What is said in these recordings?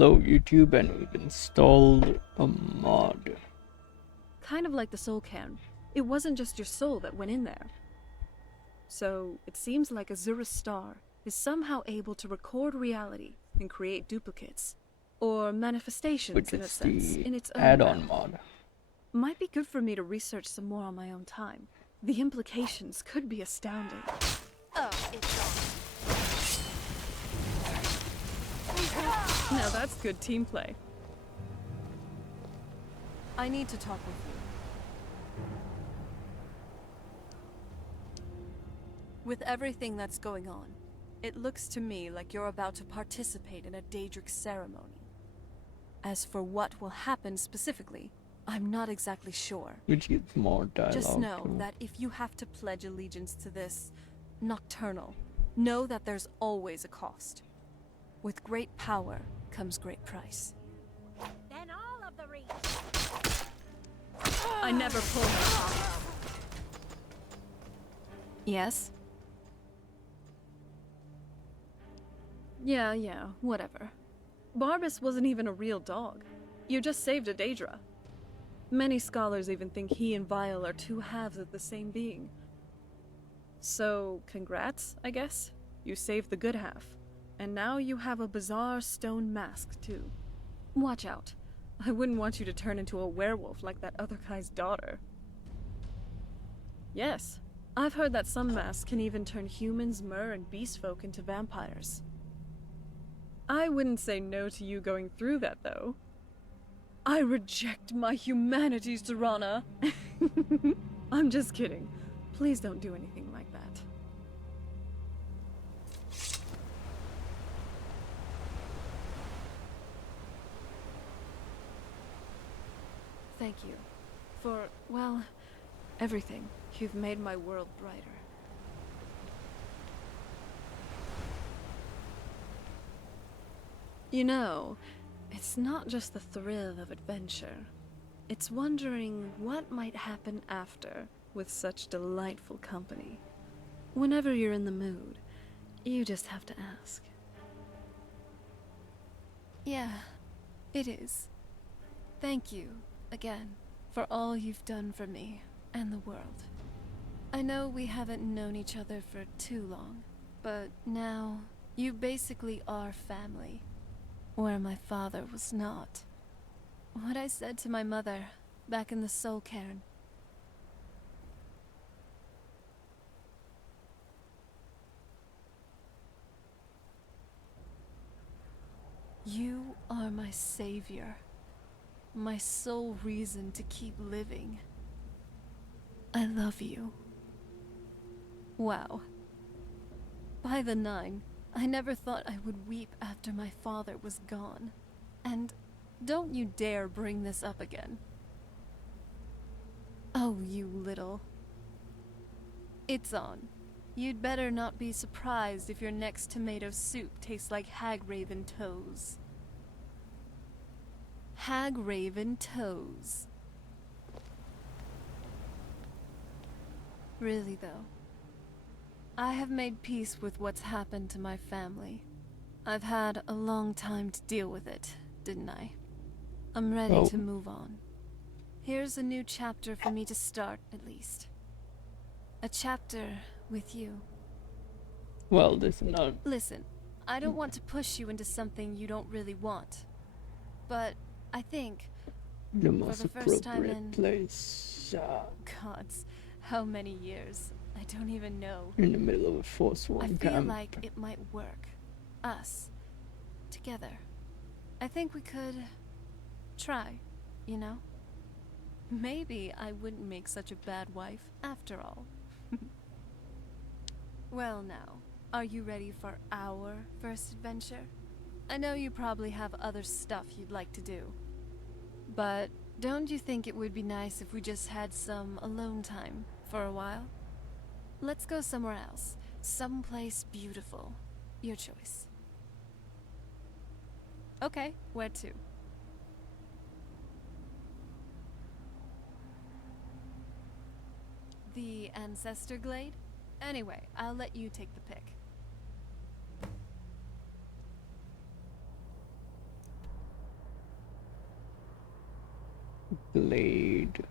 Hello YouTube, and we've installed a mod. Kind of like the soul cairn. It wasn't just your soul that went in there. So, it seems like Azura's star is somehow able to record reality and create duplicates. Or manifestations, Which in a is sense, the in its own add-on realm. mod. Might be good for me to research some more on my own time. The implications could be astounding. Oh, it's on. Now that's good team play. I need to talk with you. With everything that's going on, it looks to me like you're about to participate in a Daedric ceremony. As for what will happen specifically, I'm not exactly sure. Which gives more dialogue. Just know too. that if you have to pledge allegiance to this nocturnal, know that there's always a cost. With great power comes great price. Then all of the reach. I never pull my pockets. Yes? Yeah, whatever. Barbas wasn't even a real dog. You just saved a Daedra. Many scholars even think he and Vile are two halves of the same being. So, congrats, I guess. You saved the good half. And now you have a bizarre stone mask, too. Watch out. I wouldn't want you to turn into a werewolf like that other guy's daughter. Yes, I've heard that some masks can even turn humans, mer, and beast folk into vampires. I wouldn't say no to you going through that, though. I reject my humanity, Serana. I'm just kidding. Please don't do anything like that. Thank you. For, well, everything. You've made my world brighter. You know, it's not just the thrill of adventure. It's wondering what might happen after with such delightful company. Whenever you're in the mood, you just have to ask. Yeah, it is. Thank you, again, for all you've done for me and the world. I know we haven't known each other for too long, but now you basically are family. Where my father was not. What I said to my mother back in the soul cairn. You are my savior. My sole reason to keep living. I love you. Wow. By the 9, I never thought I would weep after my father was gone. And don't you dare bring this up again. Oh, you little. It's on. You'd better not be surprised if your next tomato soup tastes like Hagraven toes. Hagraven toes. Really, though. I have made peace with what's happened to my family. I've had a long time to deal with it, didn't I? I'm ready to move on. Here's a new chapter for me to start, at least. A chapter with you. Well, this is not. Listen, I don't want to push you into something you don't really want. But I think, The most for the first time appropriate in... place. Gods, how many years? I don't even know. In the middle of a Force I One feel camp. like it might work. Us. Together. I think we could... try, you know? Maybe I wouldn't make such a bad wife, after all. Well now, are you ready for our first adventure? I know you probably have other stuff you'd like to do. But don't you think it would be nice if we just had some alone time for a while? Let's go somewhere else. Someplace beautiful. Your choice. Okay, where to? The Ancestor Glade? Anyway, I'll let you take the pick. glade.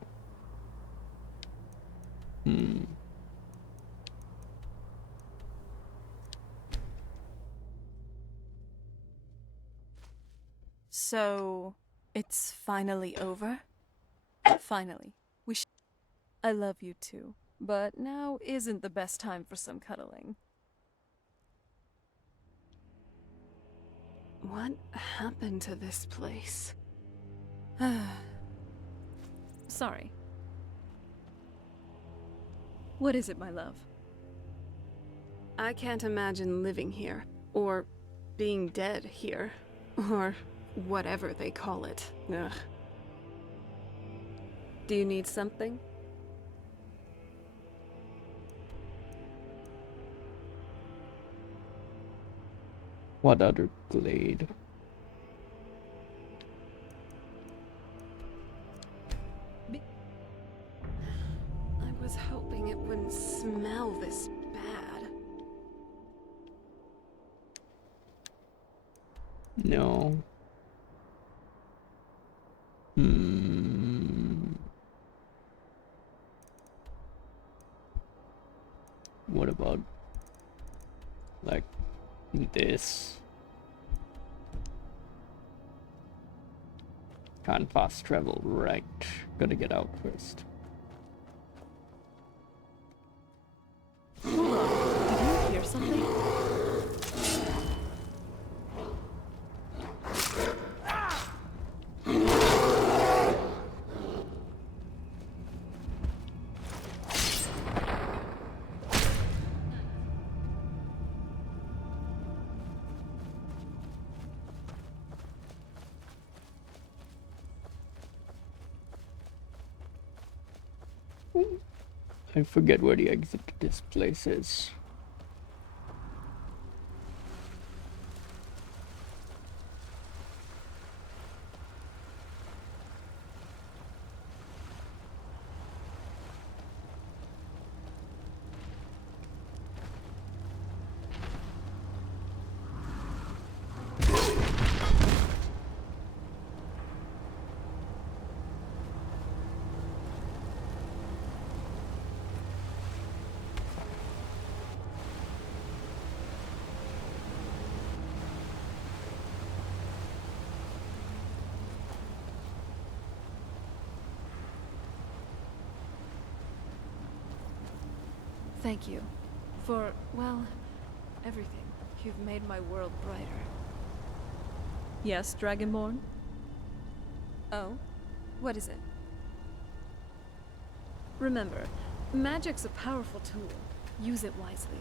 So, it's finally over? Finally. I love you too, but now isn't the best time for some cuddling. What happened to this place? Sorry. What is it, my love? I can't imagine living here, or being dead here, or whatever they call it. Ugh. Do you need something? What other glade? I was hoping it wouldn't smell this bad. No. What about like this? Can't fast travel, right? Gotta get out first. Did you hear something? I forget where the exit to this place is. Thank you. For, well, everything. You've made my world brighter. Yes, Dragonborn? Oh? What is it? Remember, magic's a powerful tool. Use it wisely.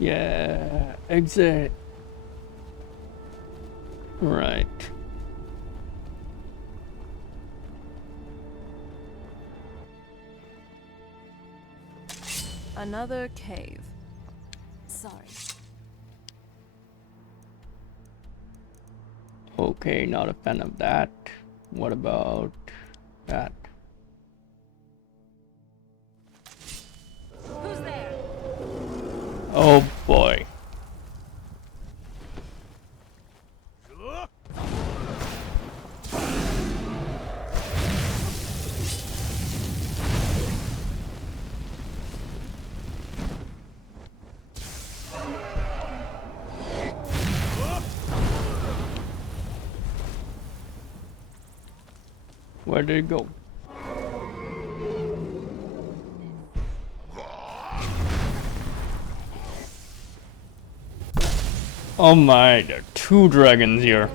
Yeah, exit. Right. Another cave. Sorry. Okay, not a fan of that. What about that? Who's there? Oh boy. Where did it go? Oh my, there are two dragons here.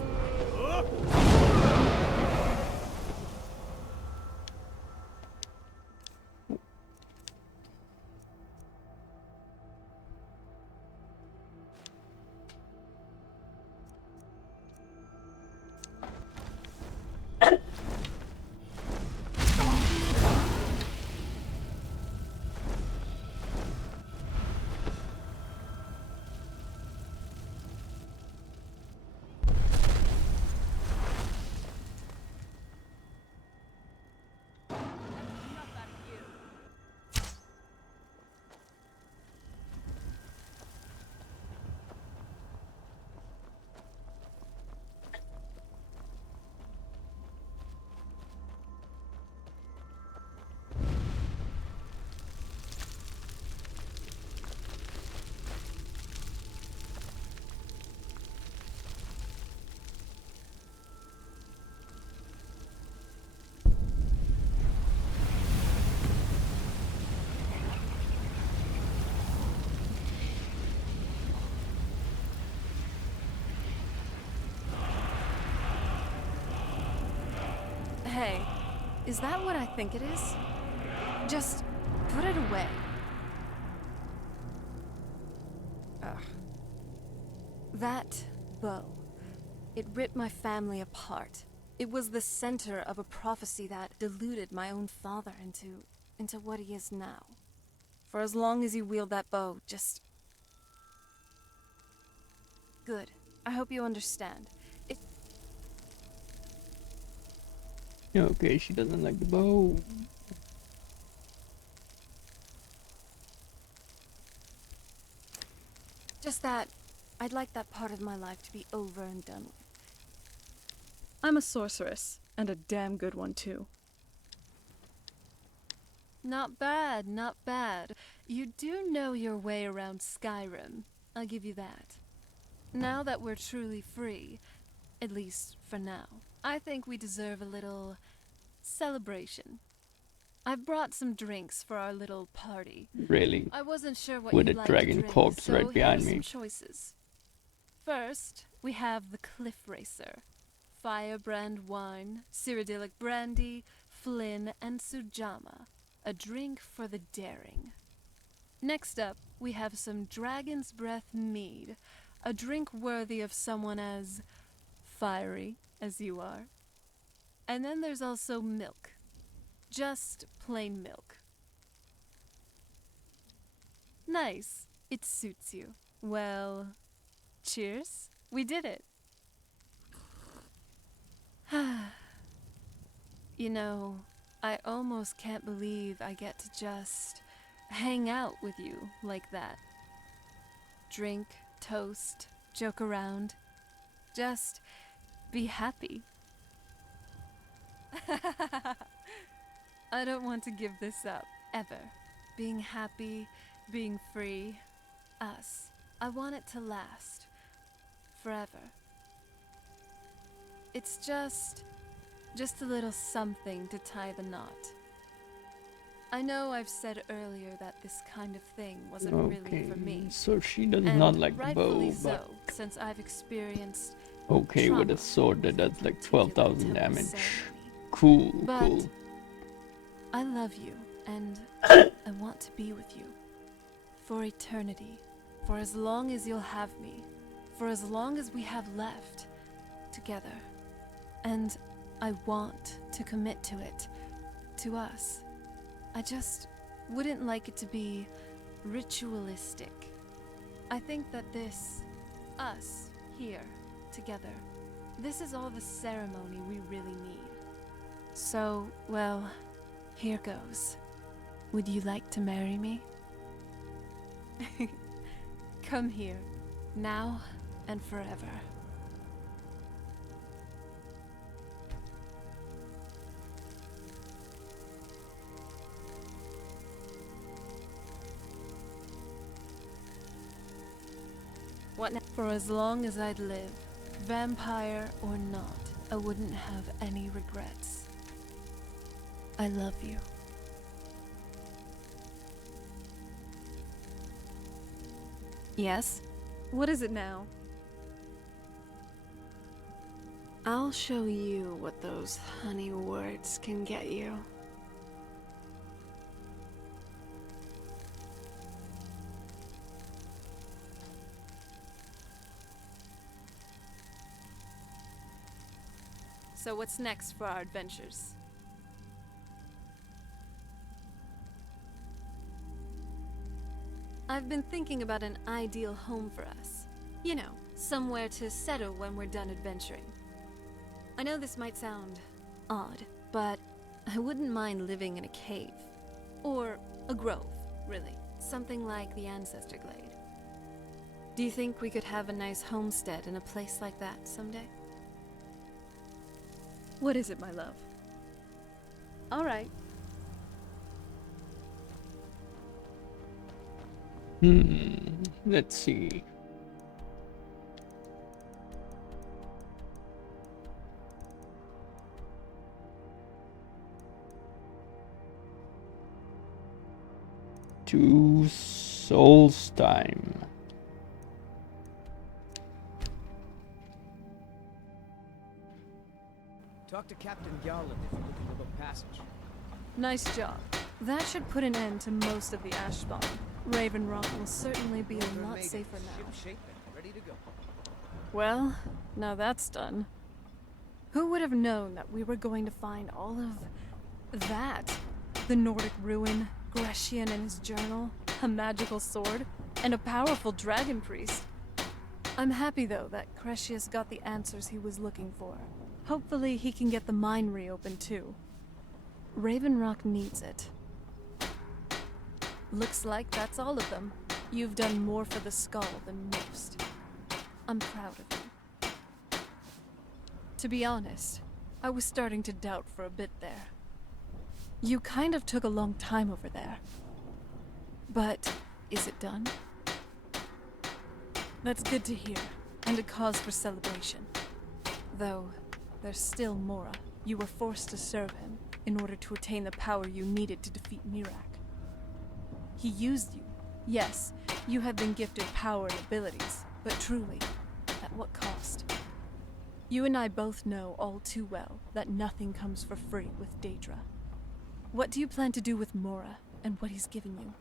Hey, is that what I think it is? Just put it away. Ugh. That bow. It ripped my family apart. It was the center of a prophecy that deluded my own father into what he is now. For as long as you wield that bow, just... Good. I hope you understand. Okay, she doesn't like the bow. Just that I'd like that part of my life to be over and done with. I'm a sorceress, and a damn good one too. Not bad, not bad. You do know your way around Skyrim. I'll give you that. Now that we're truly free, at least for now, I think we deserve a little celebration. I've brought some drinks for our little party. Really? I wasn't sure what With you'd a like to dragon drink, corpse so right here are behind some me. choices. First, we have the Cliff Racer. Firebrand wine, Cyrodiilic brandy, Flynn, and Sujama. A drink for the daring. Next up, we have some Dragon's Breath mead. A drink worthy of someone as fiery as you are. And then there's also milk. Just plain milk. Nice. It suits you. Well, cheers. We did it. You know, I almost can't believe I get to just hang out with you like that. Drink, toast, joke around. Just be happy. I don't want to give this up, ever. Being happy, being free, us. I want it to last. Forever. It's just a little something to tie the knot. I know I've said earlier that this kind of thing wasn't really for me. So she does And not like the rightfully bow, but so, since I've experienced okay with a trauma sword that does like with a particular 12,000 temple damage. ceremony. Cool, But cool. I love you, and I want to be with you. For eternity. For as long as you'll have me. For as long as we have left. Together. And I want to commit to it. To us. I just wouldn't like it to be ritualistic. I think that this, us, here, together, this is all the ceremony we really need. So, well, here goes. Would you like to marry me? Come here, now and forever. What now? For as long as I'd live, vampire or not, I wouldn't have any regrets. I love you. Yes? What is it now? I'll show you what those honey words can get you. So what's next for our adventures? I've been thinking about an ideal home for us. You know, somewhere to settle when we're done adventuring. I know this might sound odd, but I wouldn't mind living in a cave. Or a grove, really. Something like the Ancestor Glade. Do you think we could have a nice homestead in a place like that someday? What is it, my love? All right. Let's see. Two souls time. Talk to Captain Garland if you're looking to book passage. Nice job. That should put an end to most of the ash spawn. Raven Rock will certainly be a lot safer now. Ship shape and ready to go. Well, now that's done. Who would have known that we were going to find all of that? The Nordic ruin, Grecian and his journal, a magical sword, and a powerful dragon priest. I'm happy though that Crescius got the answers he was looking for. Hopefully he can get the mine reopened too. Raven Rock needs it. Looks like that's all of them. You've done more for the skull than most. I'm proud of you. To be honest, I was starting to doubt for a bit there. You kind of took a long time over there. But is it done? That's good to hear, and a cause for celebration. Though, there's still Mora. You were forced to serve him in order to attain the power you needed to defeat Mirak. He used you. Yes, you have been gifted power and abilities, but truly, at what cost? You and I both know all too well that nothing comes for free with Daedra. What do you plan to do with Mora and what he's given you?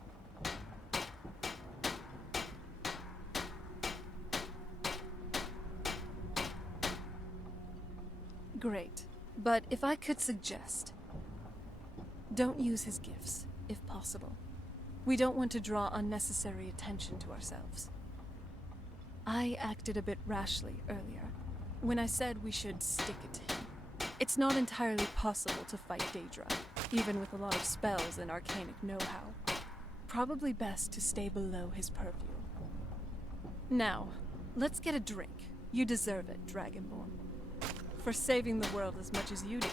Great. But if I could suggest, don't use his gifts, if possible. We don't want to draw unnecessary attention to ourselves. I acted a bit rashly earlier, when I said we should stick it to him. It's not entirely possible to fight Daedra, even with a lot of spells and arcanic know-how. Probably best to stay below his purview. Now, let's get a drink. You deserve it, Dragonborn. For saving the world as much as you do,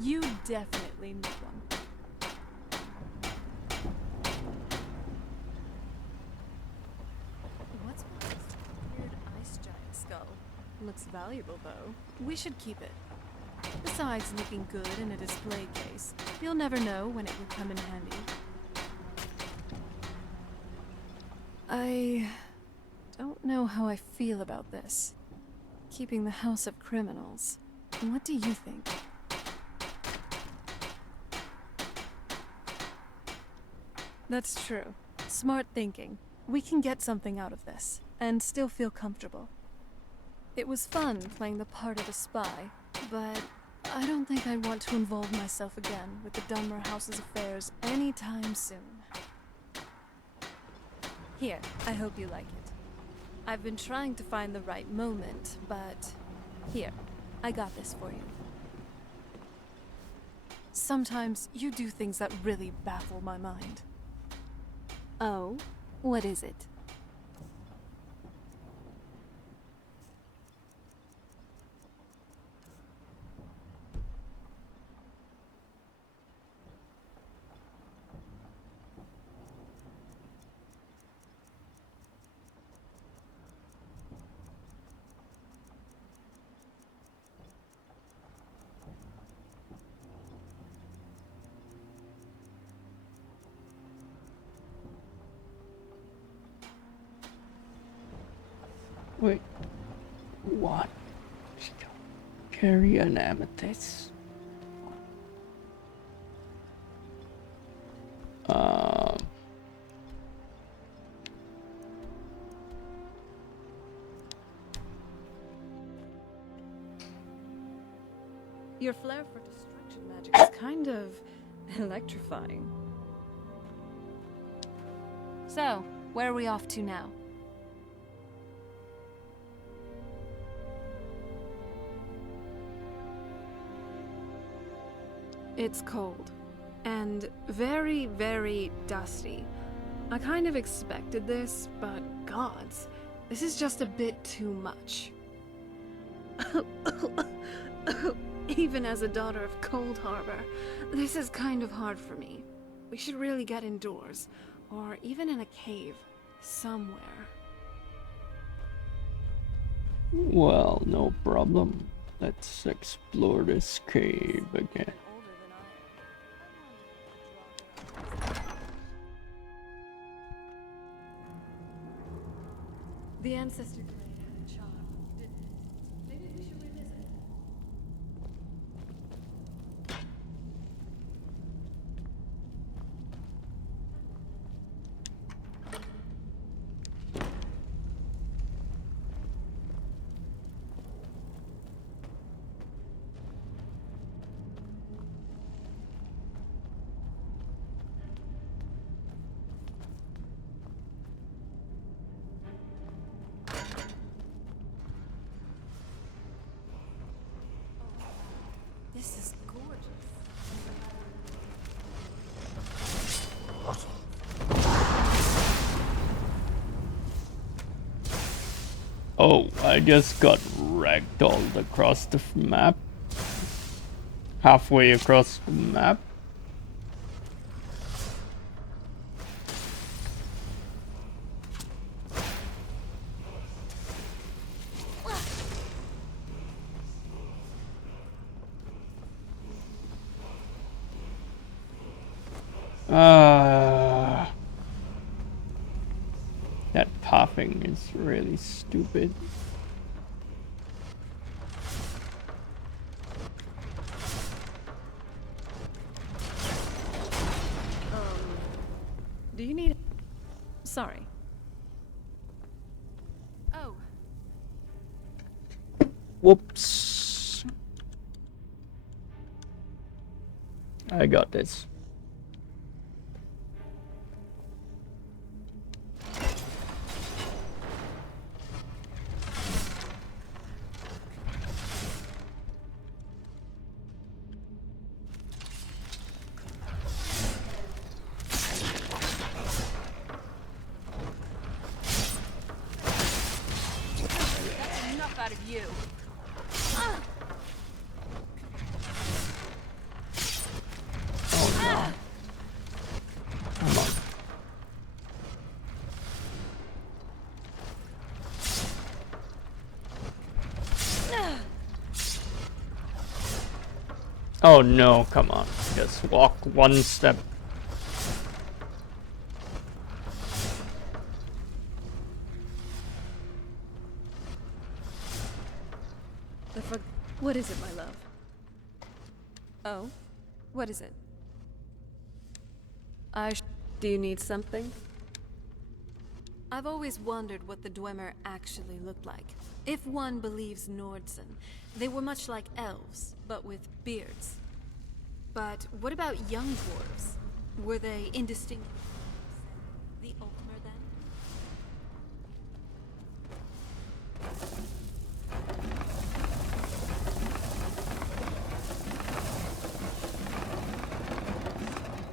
you definitely need one. What's with this weird ice giant skull? Looks valuable, though. We should keep it. Besides looking good in a display case, you'll never know when it would come in handy. I don't know how I feel about this. Keeping the House of Criminals. What do you think? That's true. Smart thinking. We can get something out of this, and still feel comfortable. It was fun playing the part of a spy, but I don't think I want to involve myself again with the Dunmer House's affairs anytime soon. Here, I hope you like it. I've been trying to find the right moment, but here, I got this for you. Sometimes you do things that really baffle my mind. Oh, what is it? Wait, what? Carry an amethyst. Your flair for destruction magic is kind of electrifying. So, where are we off to now? It's cold. And very, very dusty. I kind of expected this, but gods, this is just a bit too much. Even as a daughter of Cold Harbor, this is kind of hard for me. We should really get indoors, or even in a cave, somewhere. Well, no problem. Let's explore this cave again. The ancestor grave had a charm, didn't it? Maybe we should revisit. This is gorgeous. Oh, I just got ragdolled across the map. Halfway across the map. That pathing is really stupid. Do you need... Sorry. Oh, Whoops. I got this. that's enough out of you. Oh no. Come on. Oh no, come on. Just walk one step. What is it, my love? Oh? What is it? Do you need something? I've always wondered what the Dwemer actually looked like. If one believes Nordsen, they were much like elves, but with beards. But what about young dwarves? Were they indistinct? The Ulmer then?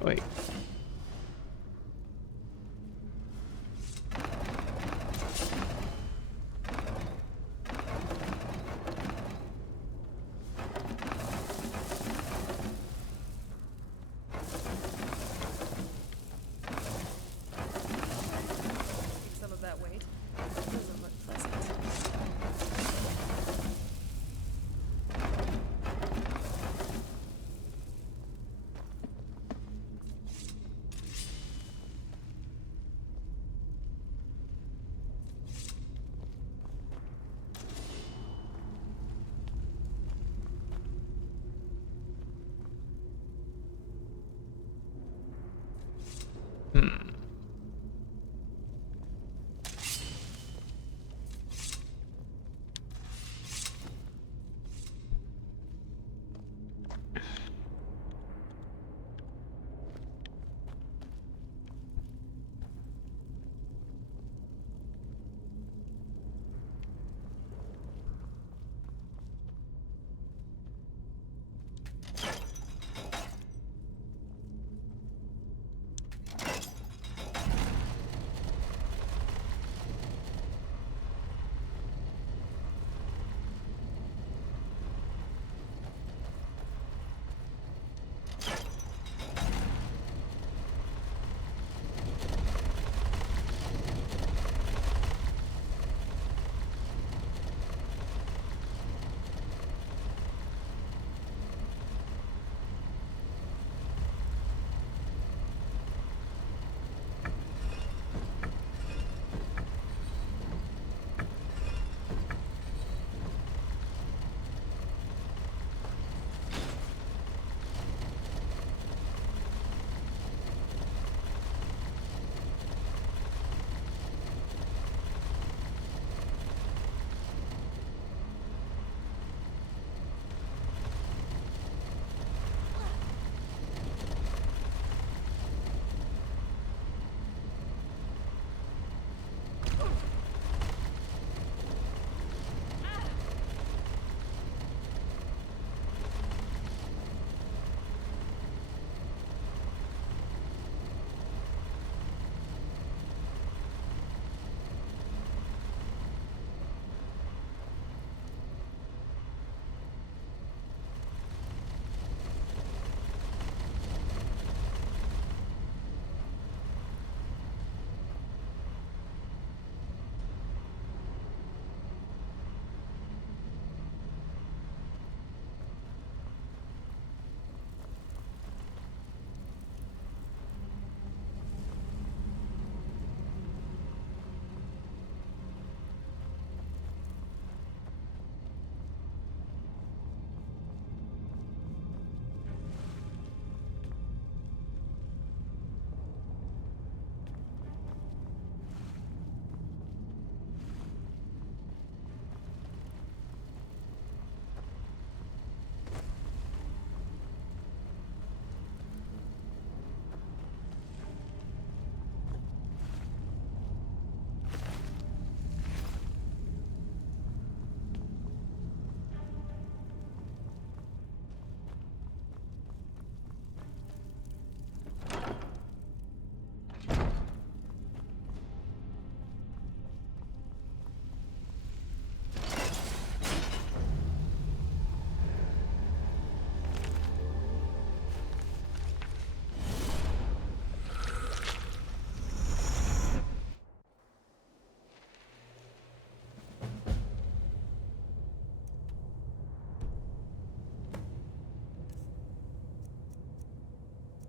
Wait. Some of that weight. Doesn't look pleasant.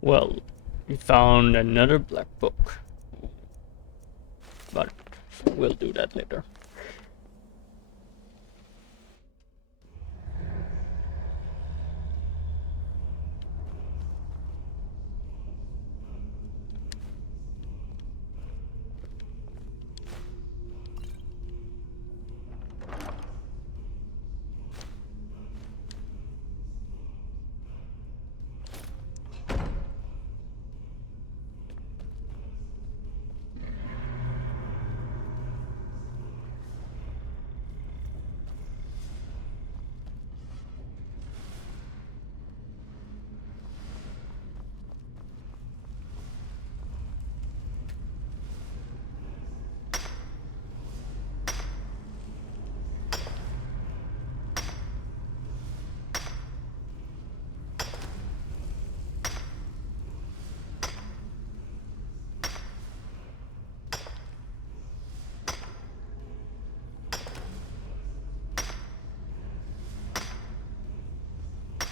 Well, we found another black book. But we'll do that later.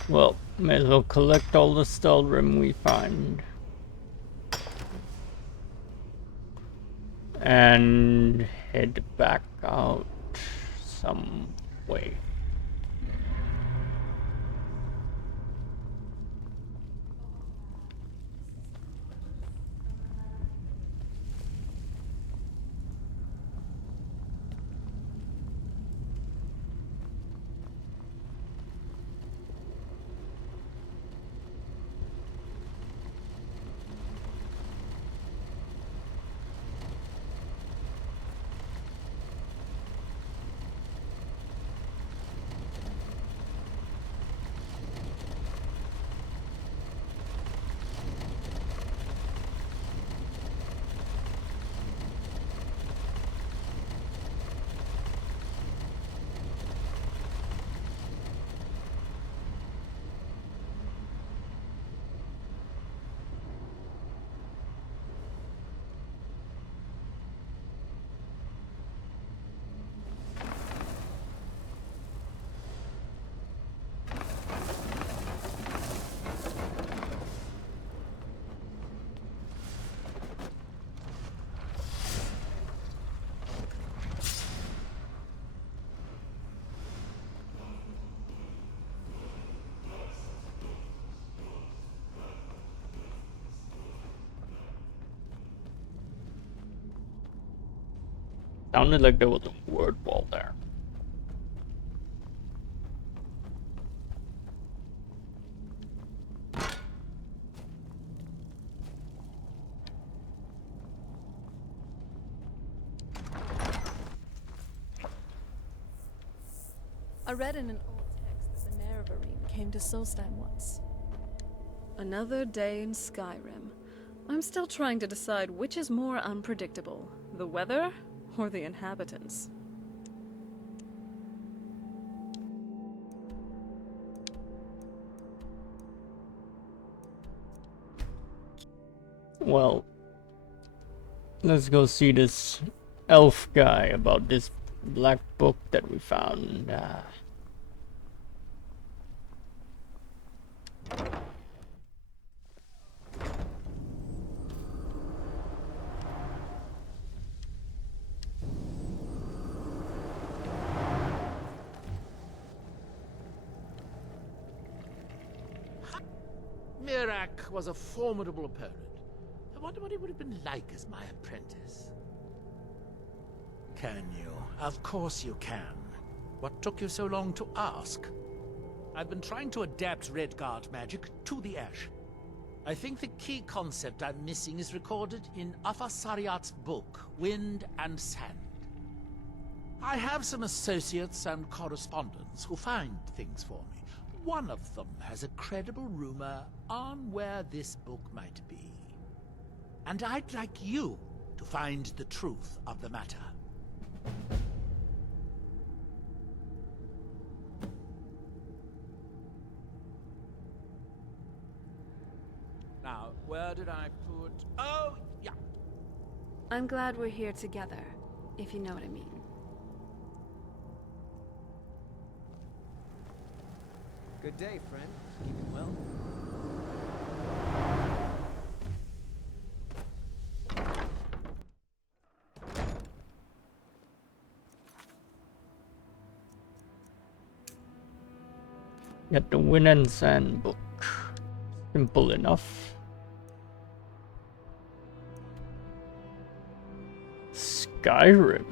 Well, may as well collect all the Stelrim we find. And head back out some way. Sounded like there was a word wall there. I read in an old text that the Nerevarine came to Solstheim once. Another day in Skyrim. I'm still trying to decide which is more unpredictable, the weather or the inhabitants. Well, let's go see this elf guy about this black book that we found. Mirak was a formidable opponent. I wonder what he would have been like as my apprentice. Can you? Of course you can. What took you so long to ask? I've been trying to adapt Redguard magic to the Ash. I think the key concept I'm missing is recorded in Afasariat's book, Wind and Sand. I have some associates and correspondents who find things for me. One of them has a credible rumor on where this book might be. And I'd like you to find the truth of the matter. Now, where did I put... Oh, yeah. I'm glad we're here together, if you know what I mean. Good day, friend. Keeping well? Get the Winans Handbook. Simple enough. Skyrim.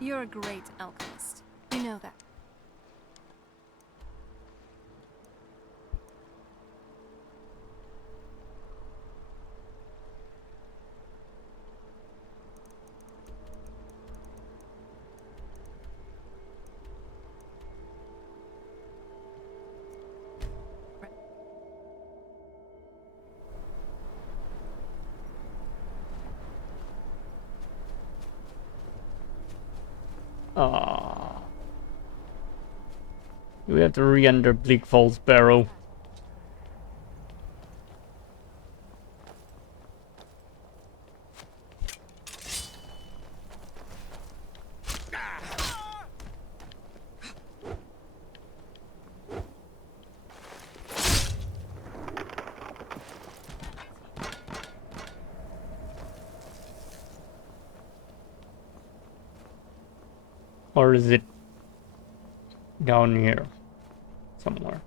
You're a great alchemist. You know that. Ah. We have to re-enter Bleak Falls Barrow. Or is it down here somewhere?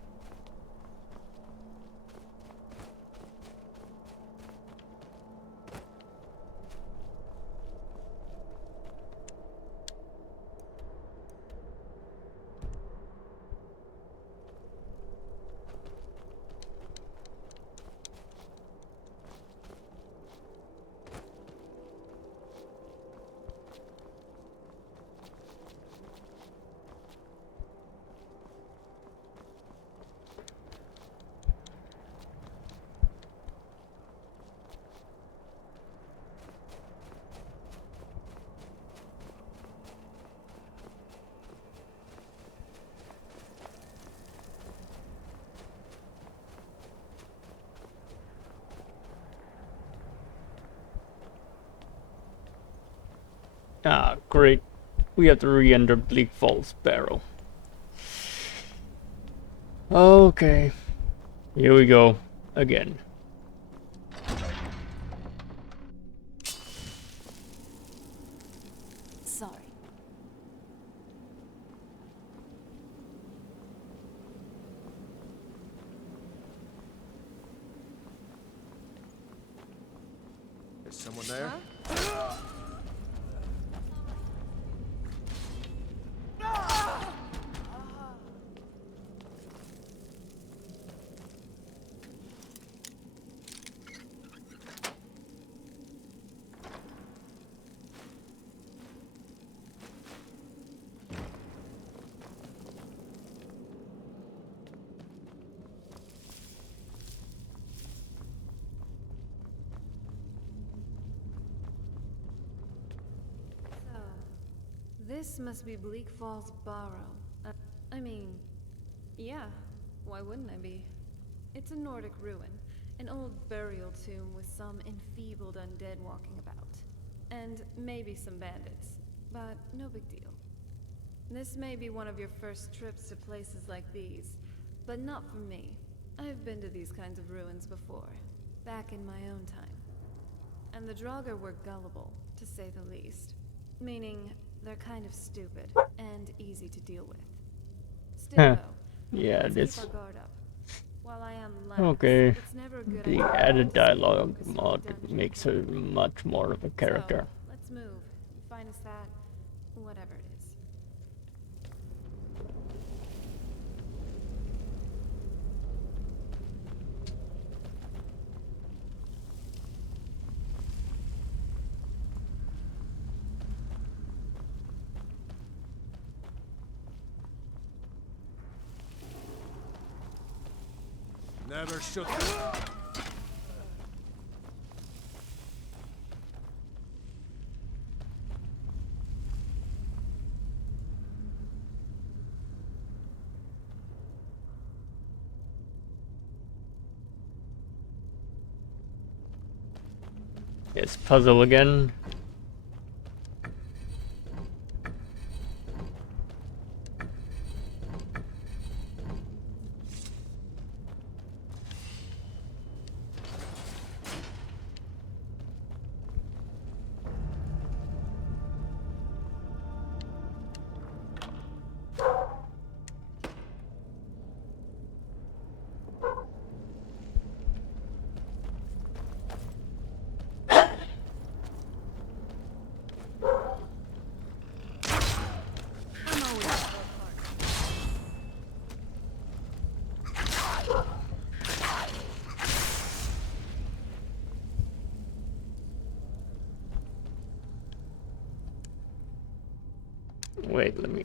Ah, great. We have to re-enter Bleak Falls Barrow. Okay. Here we go. Again. Sorry. Is someone there? So, this must be Bleak Falls Barrow. I mean, yeah, why wouldn't I be? It's a Nordic ruin, an old burial tomb with some enfeebled undead walking about. And maybe some bandits, but no big deal. This may be one of your first trips to places like these, but not for me. I've been to these kinds of ruins before, back in my own time. And the Draugr were gullible, to say the least. Meaning, they're kind of stupid, and easy to deal with. Still Huh. though, Yeah, let's this. keep our guard up. While I am lax, Okay. it's never a good The idea added to stay dialogue focused on mod dungeon makes her campaign. much more of a character. So, let's move. You find us that, whatever it is. Never shook. Yes, puzzle again. Wait, let me.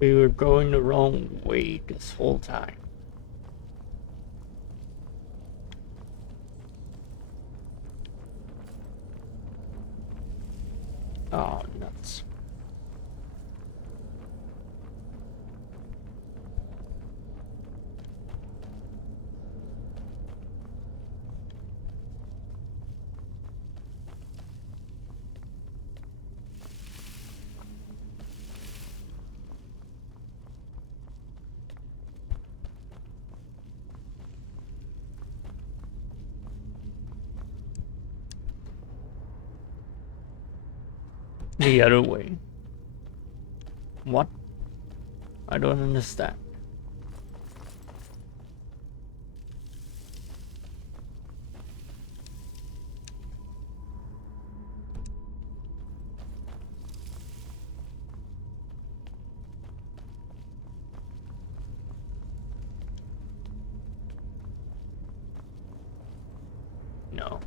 We were going the wrong way this whole time. Oh, nuts. The other way. What? I don't understand. No.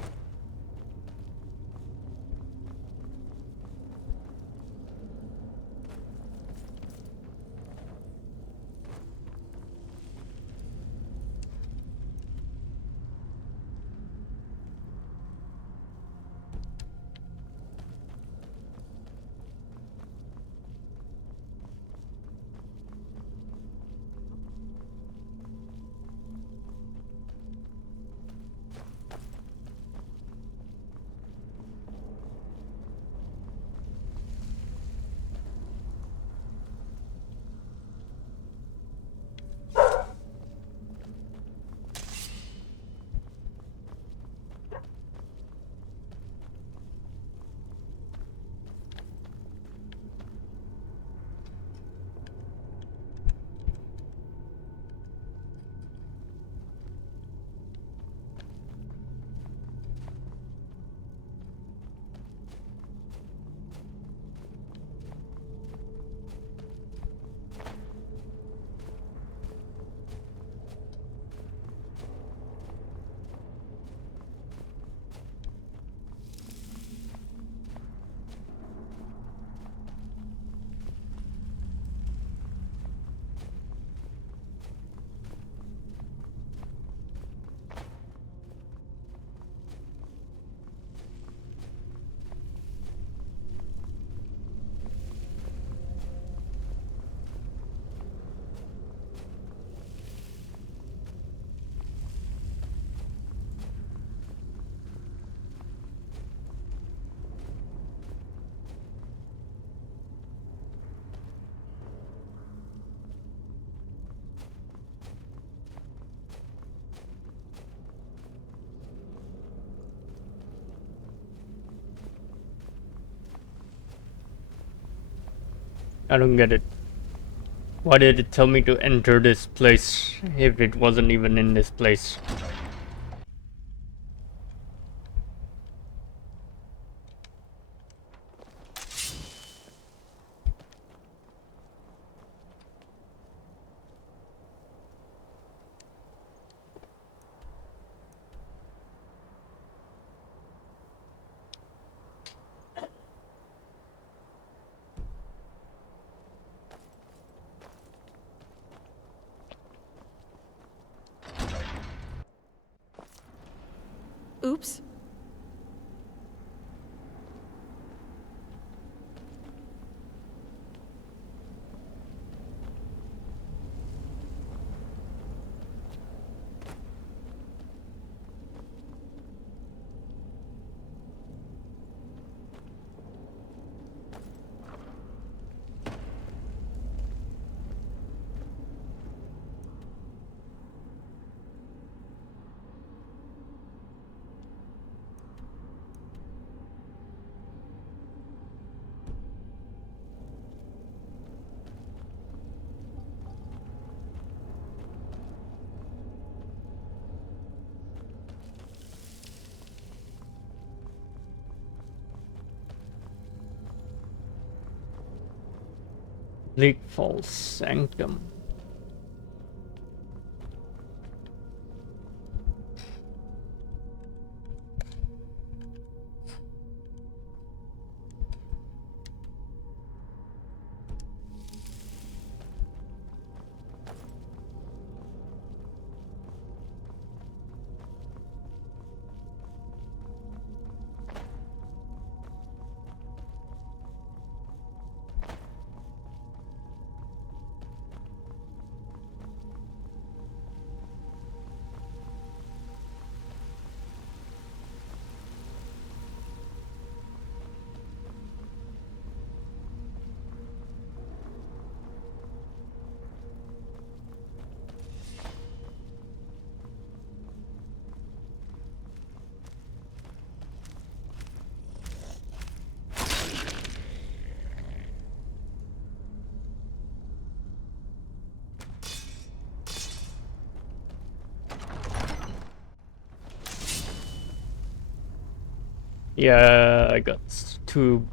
I don't get it. Why did it tell me to enter this place if it wasn't even in this place? Oops. Bleak Falls Sanctum. Yeah, I got too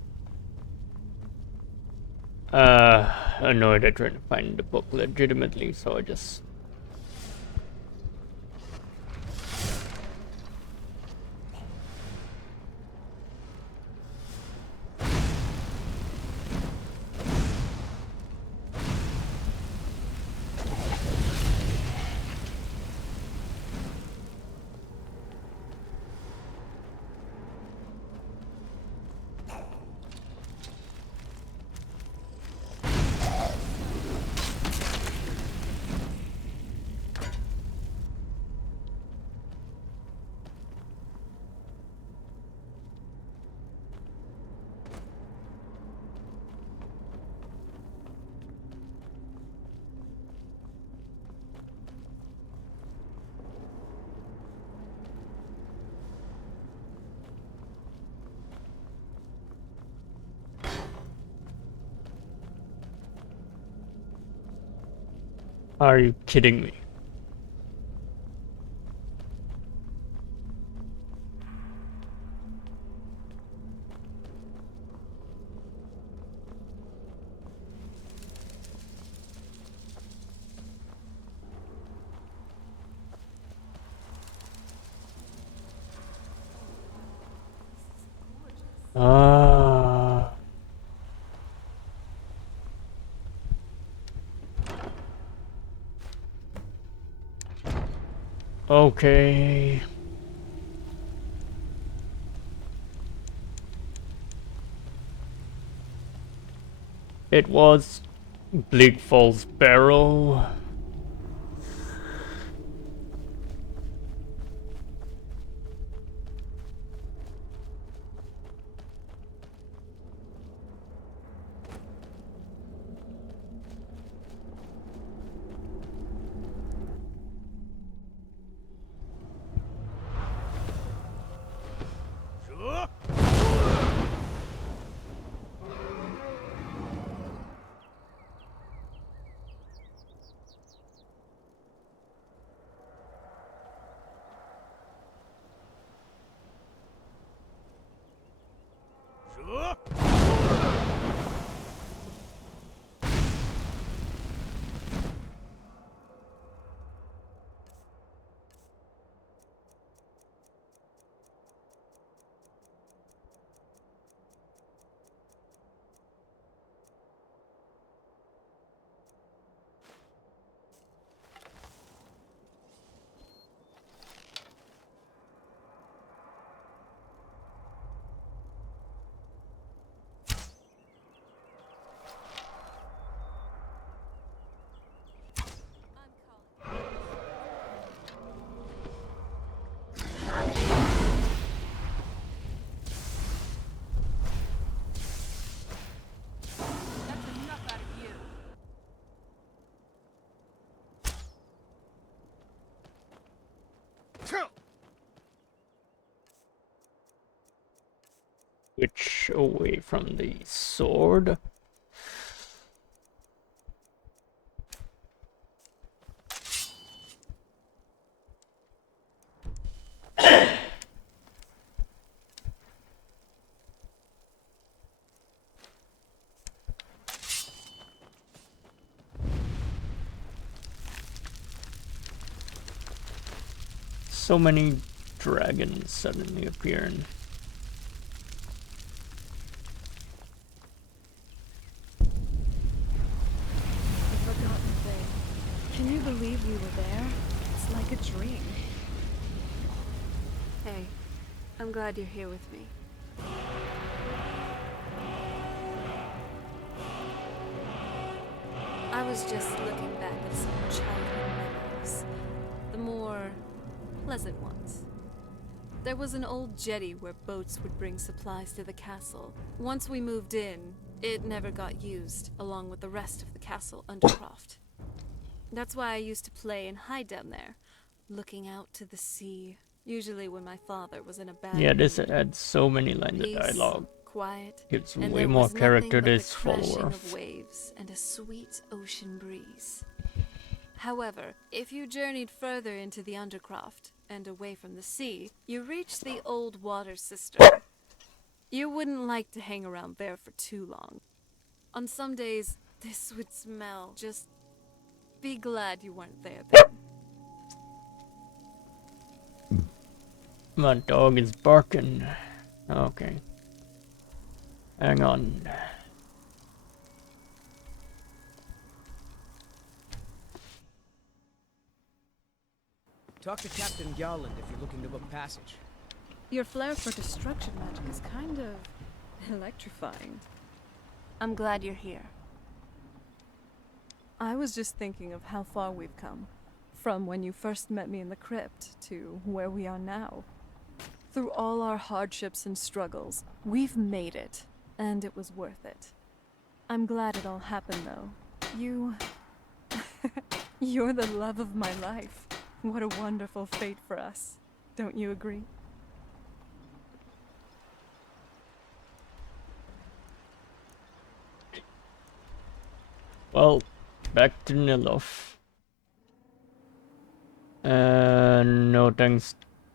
annoyed at trying to find the book legitimately, so I just Are you kidding me? Ah. Okay. It was Bleak Falls Barrow. Switch away from the sword. So many dragons suddenly appearing. The Forgotten Bay. Can you believe we were there? It's like a dream. Hey, I'm glad you're here with me. I was just looking back at some childhood memories. The more pleasant ones. There was an old jetty where boats would bring supplies to the castle. Once we moved in, it never got used, along with the rest of the castle undercroft. That's why I used to play and hide down there, looking out to the sea, usually when my father was in a bad Yeah, this mood. adds so many lines of Peace, dialogue. quiet, Gives and way there more was nothing character but to the this follower. crashing of waves and a sweet ocean breeze. However, if you journeyed further into the undercroft and away from the sea, you reached the old water cistern. You wouldn't like to hang around there for too long. On some days, this would smell. Just be glad you weren't there then. My dog is barking. Okay. Hang on. Talk to Captain Gowland if you're looking to book passage. Your flair for destruction magic is kind of electrifying. I'm glad you're here. I was just thinking of how far we've come. From when you first met me in the crypt to where we are now. Through all our hardships and struggles, we've made it, and it was worth it. I'm glad it all happened, though. You're the love of my life. What a wonderful fate for us. Don't you agree? Well, back to Nilov. No thanks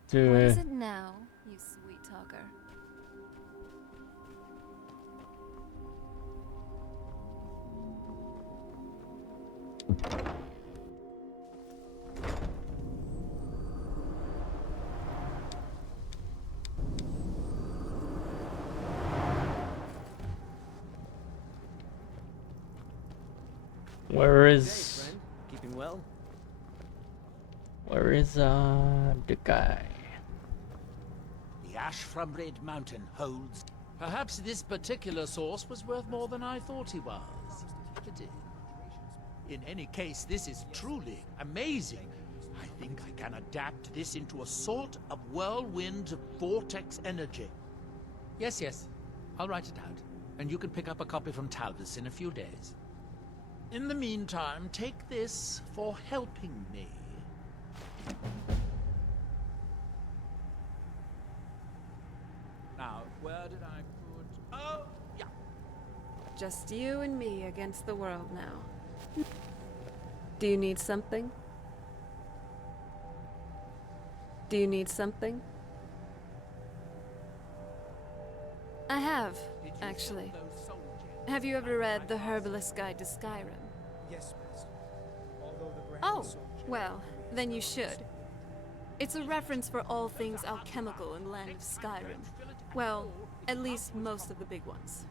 to... What is it now, you sweet talker? Where Hey, is... friend. Keeping well? Where is, the guy? The ash from Red Mountain holds. Perhaps this particular source was worth more than I thought he was. If it is. In any case, this is truly amazing. I think I can adapt this into a sort of whirlwind vortex energy. Yes. I'll write it out. And you can pick up a copy from Talvis in a few days. In the meantime, take this for helping me. Now, where did I put... Oh, yeah. Just you and me against the world now. Do you need something? Do you need something? I have, actually. Have you ever read The Herbalist's Guide to Skyrim? Yes, Master. Although the brand Oh, soldier- well, then you should. It's a reference for all things alchemical in the land of Skyrim. Well, at least most of the big ones.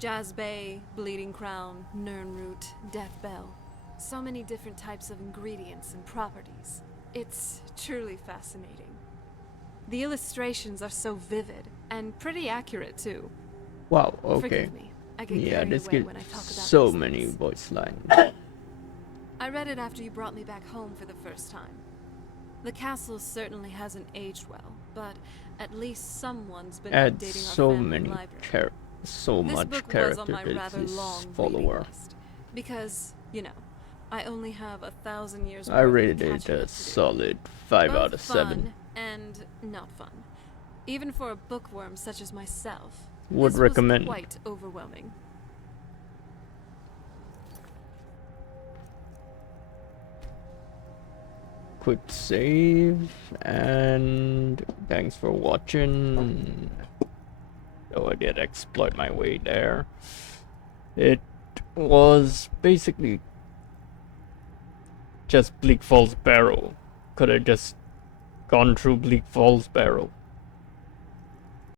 Jazbay, Bleeding Crown, Nirnroot, Death Bell. So many different types of ingredients and properties. It's truly fascinating. The illustrations are so vivid, and pretty accurate too. Wow, okay. Forgive me. I get Yeah, carried this away gives when I talk about so these many things. voice lines. I read it after you brought me back home for the first time. The castle certainly hasn't aged well, but at least someone's been Adds updating our so family many library. so This much book was character on my to rather this long reading follower. list, because, you know, I only have 1,000 years I worth of rated it catching up a to do. solid 5 Both out of 7. fun and not fun. Even for a bookworm such as myself, Would this recommend. was quite overwhelming. Quick save, and thanks for watching. So I did exploit my way there. It was basically just Bleak Falls Barrow. Could have just gone through Bleak Falls Barrow.